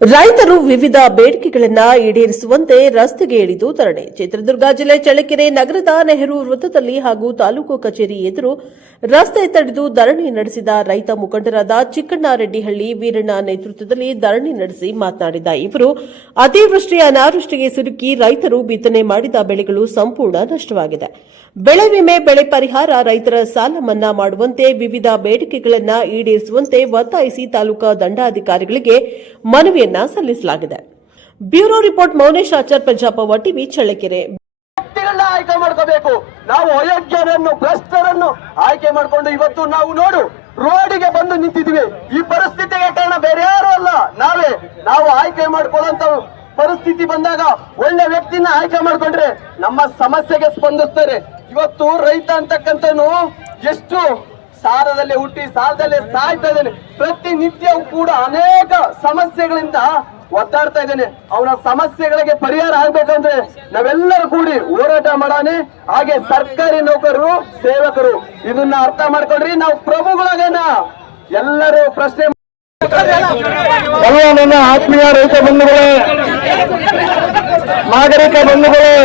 ರೈತರು ವಿವಿಧ ಬೇಡಿಕೆಗಳನ್ನ ಈಡೇರಿಸುವಂತೆ ರಸ್ತೆಗೆ ಇಳಿದು ಧರಣಿ. ಚಿತ್ರದುರ್ಗ ಜಿಲ್ಲೆ ಚಳ್ಳಕೆರೆ ನಗರದ ನೆಹರು ವೃತ್ತದಲ್ಲಿ ಹಾಗೂ ತಾಲೂಕು ಕಚೇರಿ ಎದುರು ರಸ್ತೆ ತಡೆದು ಧರಣಿ ನಡೆಸಿದ ರೈತ ಮುಖಂಡರಾದ ಚಿಕ್ಕಣ್ಣಾರೆಡ್ಡಿಹಳ್ಳಿ ವೀರಣ್ಣ ನೇತೃತ್ವದಲ್ಲಿ ಧರಣಿ ನಡೆಸಿ ಮಾತನಾಡಿದ ಇವರು ಅತಿವೃಷ್ಟಿ ಅನಾವೃಷ್ಟಿಗೆ ಸಿಲುಕಿ ರೈತರು ಬಿತ್ತನೆ ಮಾಡಿದ ಬೆಳೆಗಳು ಸಂಪೂರ್ಣ ನಷ್ಟವಾಗಿದೆ. ಬೆಳೆ ವಿಮೆ, ಬೆಳೆ ಪರಿಹಾರ, ರೈತರ ಸಾಲ ಮನ್ನಾ ಮಾಡುವಂತೆ ವಿವಿಧ ಬೇಡಿಕೆಗಳನ್ನು ಈಡೇರಿಸುವಂತೆ ಒತ್ತಾಯಿಸಿ ತಾಲೂಕಾ ದಂಡಾಧಿಕಾರಿಗಳಿಗೆ ಮನವಿಯನ್ನ ಸಲ್ಲಿಸಲಾಗಿದೆ. ಬ್ಯೂರೋ ರಿಪೋರ್ಟ್, ಮೌನೇಶ್ ಆಚಾರ್ ಪಂಜಾಪ ಟಿವಿ ಚಳ್ಳಕೆರೆ. ವ್ಯಕ್ತಿಗಳನ್ನ ಆಯ್ಕೆ ಮಾಡ್ಕೋಬೇಕು. ನಾವು ಅಯೋಗ್ಯರನ್ನು, ಭ್ರಷ್ಟರನ್ನು ಆಯ್ಕೆ ಮಾಡಿಕೊಂಡು ಇವತ್ತು ನಾವು ನೋಡು, ರೋಡಿಗೆ ಬಂದು ನಿಂತಿದ್ವಿ ಈ ಪರಿಸ್ಥಿತಿಗೆ ಕಾರಣ ಬೇರೆ ಯಾರು ಅಲ್ಲ. ನಾವೇ, ನಾವು ಆಯ್ಕೆ ಮಾಡ್ಕೊಳ್ಳುವಂತ ಪರಿಸ್ಥಿತಿ ಬಂದಾಗ ಒಳ್ಳೆ ವ್ಯಕ್ತಿನ ಆಯ್ಕೆ ಮಾಡ್ಕೊಂಡ್ರೆ ನಮ್ಮ ಸಮಸ್ಯೆಗೆ ಸ್ಪಂದಿಸ್ತಾರೆ. ಇವತ್ತು ರೈತ ಅಂತಕ್ಕಂಥನು ಎಷ್ಟು ಸಾಲದಲ್ಲಿ ಹುಟ್ಟಿ, ಸಾಲದಲ್ಲೇ ಸಾಯ್ತಾ ಇದ್ದಾನೆ. ಪ್ರತಿನಿತ್ಯವೂ ಕೂಡ ಅನೇಕ ಸಮಸ್ಯೆಗಳಿಂದ ಒದ್ದಾಡ್ತಾ ಇದ್ದೇನೆ. ಅವನ ಸಮಸ್ಯೆಗಳಿಗೆ ಪರಿಹಾರ ಆಗ್ಬೇಕಂದ್ರೆ ನಾವೆಲ್ಲರೂ ಕೂಡಿ ಹೋರಾಟ ಮಾಡಾನೆ ಹಾಗೆ ಸರ್ಕಾರಿ ನೌಕರರು ಸೇವಕರು ಇದನ್ನ ಅರ್ಥ ಮಾಡ್ಕೊಳ್ರಿ ನಾವು ಪ್ರಭುಗಳಾಗೇನ ಎಲ್ಲರೂ ಪ್ರಶ್ನೆ ಎಲ್ಲ ನನ್ನ ಆತ್ಮೀಯ ರೈತ ಬಂಧುಗಳೇ ನಾಗರಿಕ ಬಂಧುಗಳೇ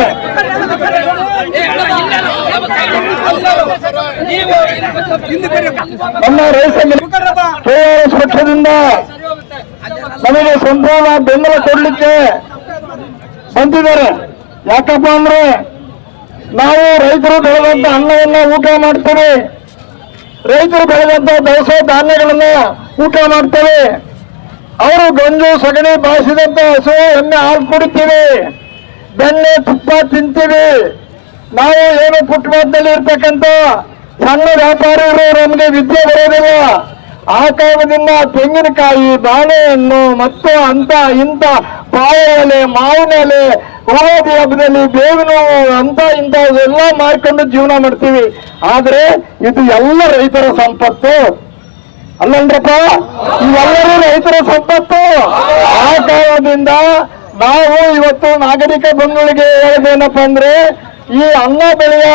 ನಮ್ಮ ರೈತ ಪಕ್ಷದಿಂದ ನಮಗೆ ಸಂಪೂರ್ಣ ಬೆಂಬಲ ಕೊಡಲಿಕ್ಕೆ ಬಂದಿದ್ದಾರೆ. ಯಾಕಪ್ಪ ಅಂದ್ರೆ ನಾವು ರೈತರು ಬೆಳೆದಂತ ಅನ್ನವನ್ನ ಊಟ ಮಾಡ್ತೇವೆ. ರೈತರು ಬೆಳೆದಂತ ದವಸ ಧಾನ್ಯಗಳನ್ನ ಊಟ ಮಾಡ್ತೇವೆ. ಅವರು ಗಂಜು, ಸಗಣಿ ಬಾಯಿಸಿದಂತ ಹಸು ಎಣ್ಣೆ ಹಾಲು ಕುಡಿತೀವಿ. ಬೆಣ್ಣೆ, ತುಪ್ಪ ತಿಂತೀವಿ. ನಾವು ಏನು ಫುಟ್ಪಾತ್ನಲ್ಲಿ ಇರ್ತಕ್ಕಂಥ ಸಣ್ಣ ವ್ಯಾಪಾರಿಗಳು ನಮಗೆ ವಿದ್ಯೆ ಬರೋದಿಲ್ಲ. ಆ ಕಾರಣದಿಂದ ತೆಂಗಿನಕಾಯಿ, ಬಾಳೆಹಣ್ಣು ಮತ್ತು ಅಂತ ಇಂಥ ಬಾಳೆ ಎಲೆ ಮಾವಿನ ಎಲೆ ಹೋಳಿ ಹಬ್ಬದಲ್ಲಿ ಬೇವಿನ ಅಂತ ಇಂಥ ಎಲ್ಲ ಮಾಡ್ಕೊಂಡು ಜೀವನ ಮಾಡ್ತೀವಿ. ಆದ್ರೆ ಇದು ಎಲ್ಲ ರೈತರ ಸಂಪತ್ತು. ಅಲ್ಲಂದ್ರಪ್ಪ, ಇವೆಲ್ಲರೂ ರೈತರ ಸಂಪತ್ತು. ಆ ಕಾರಣದಿಂದ ನಾವು ಇವತ್ತು ನಾಗರಿಕ ಬಂಧುಗಳಿಗೆ ಹೇಳೋದೇನಪ್ಪ ಅಂದ್ರೆ, ಈ ಅನ್ನ ಬೆಳೆಯ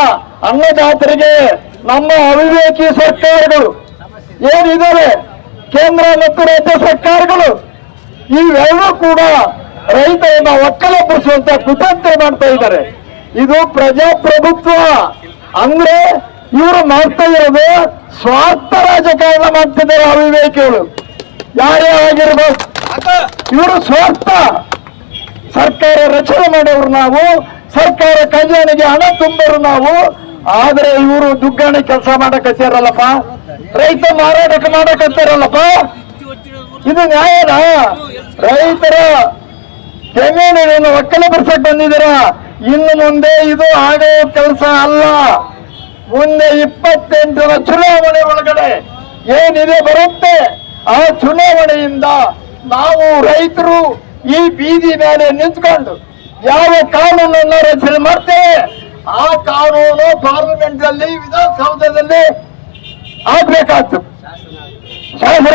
ಅನ್ನದಾತರಿಗೆ ನಮ್ಮ ಅವಿವೇಕಿ ಸರ್ಕಾರಗಳು ಏನಿದ್ದಾರೆ ಕೇಂದ್ರ ಮತ್ತು ರಾಜ್ಯ ಸರ್ಕಾರಗಳು ಇವೆಲ್ಲವೂ ಕೂಡ ರೈತರನ್ನ ಒಕ್ಕಲಪಡಿಸುವಂತ ಕುತಂತ್ರ ಮಾಡ್ತಾ ಇದ್ದಾರೆ. ಇದು ಪ್ರಜಾಪ್ರಭುತ್ವ. ಅಂದ್ರೆ ಇವರು ಮಾಡ್ತಾ ಇರೋದು ಸ್ವಾರ್ಥ ರಾಜಕಾರಣ ಮಾಡ್ತಿದ್ದಾರೆ ಅವಿವೇಕಿಗಳು ಯಾರೇ ಆಗಿರ್ಬೋದು, ಇವರು ಸ್ವಾರ್ಥ. ಸರ್ಕಾರ ರಚನೆ ಮಾಡೋರು ನಾವು, ಸರ್ಕಾರ ಖಜಾನೆಗೆ ಹಣ ತುಂಬೋರು ನಾವು. ಆದ್ರೆ ಇವರು ದುಗ್ಗಾಣಿ ಕೆಲಸ ಮಾಡಕತ್ತಾರಲ್ಲಪ್ಪ ರೈತ ಮಾರಾಟ ಮಾಡಕತ್ತಾರಲ್ಲಪ್ಪ? ಇದು ನ್ಯಾಯನ? ರೈತರ ಜಮೀನಿನ ಒಕ್ಕಲೆ ಬರ್ಸಕ್ ಬಂದಿದ್ದೀರ? ಇನ್ನು ಮುಂದೆ ಇದು ಆಗೋ ಕೆಲಸ ಅಲ್ಲ. ಮುಂದೆ ಇಪ್ಪತ್ತೆಂಟರ ಚುನಾವಣೆ ಒಳಗಡೆ ಏನಿದೆ ಬರುತ್ತೆ? ಆ ಚುನಾವಣೆಯಿಂದ ನಾವು ರೈತರು ಈ ಬೀದಿ ಮೇಲೆ ನಿಂತ್ಕೊಂಡು ಯಾವ ಕಾನೂನನ್ನು ರಚನೆ ಮಾಡ್ತೇವೆ? ಆ ಕಾನೂನು ಪಾರ್ಲಿಮೆಂಟ್ ಅಲ್ಲಿ ವಿಧಾನಸೌಧದಲ್ಲಿ ಆಗ್ಬೇಕಾಗ್ತದೆ ಶಾಸನ